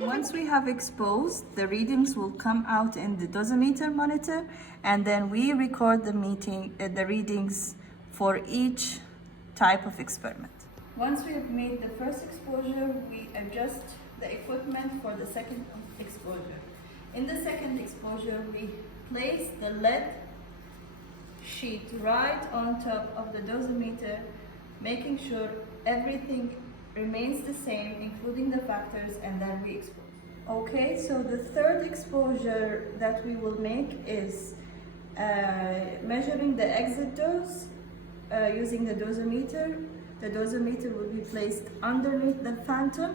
Once we have exposed, the readings will come out in the dosimeter monitor, and then we record the readings for each type of experiment. Once we have made the first exposure, we adjust the equipment for the second exposure. In the second exposure, we place the lead sheet right on top of the dosimeter, making sure everything remains the same, including the factors, and then we expose. Okay, so the third exposure that we will make is measuring the exit dose using the dosimeter. The dosimeter will be placed underneath the phantom,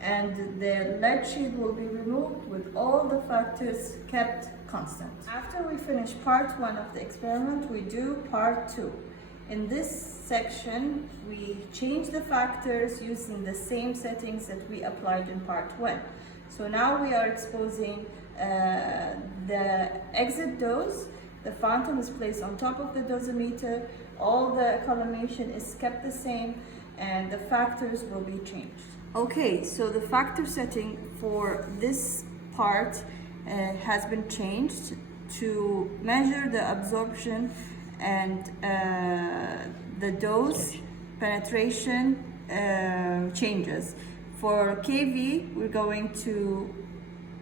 and the lead sheet will be removed with all the factors kept constant. After we finish part 1 of the experiment, we do part 2. In this section, we change the factors using the same settings that we applied in part 1. So now we are exposing the exit dose. The phantom is placed on top of the dosimeter. All the collimation is kept the same, and the factors will be changed. Okay, so the factor setting for this part has been changed to measure the absorption and the dose penetration changes. For KV, we're going to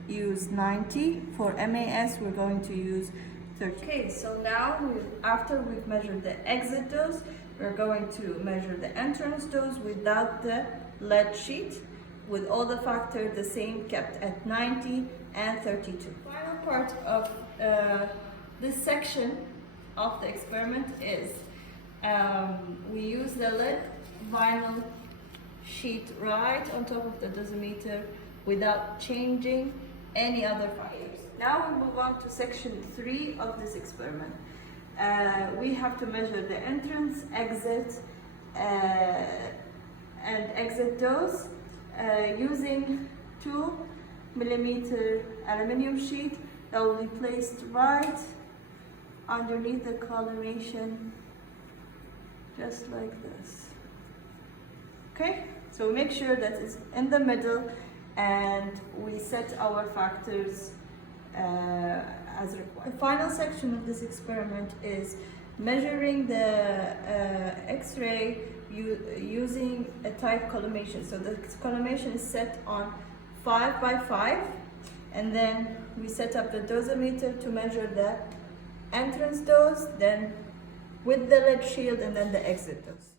use 90. For MAS, we're going to use 30. Okay, so now after we've measured the exit dose, we're going to measure the entrance dose without the lead sheet, with all the factors the same, kept at 90 and 32. Final part of this section of the experiment is we use the lead vinyl sheet right on top of the dosimeter without changing any other factors. Now we move on to section 3 of this experiment. We have to measure the entrance, exit, and exit dose using 2mm aluminum sheet that will be placed right underneath the collimation, just like this. Okay, so we make sure that it's in the middle, and we set our factors as required. The final section of this experiment is measuring the X-ray using a type collimation. So the collimation is set on 5 by 5, and then we set up the dosimeter to measure the entrance dose, then with the lead shield, and then the exit dose.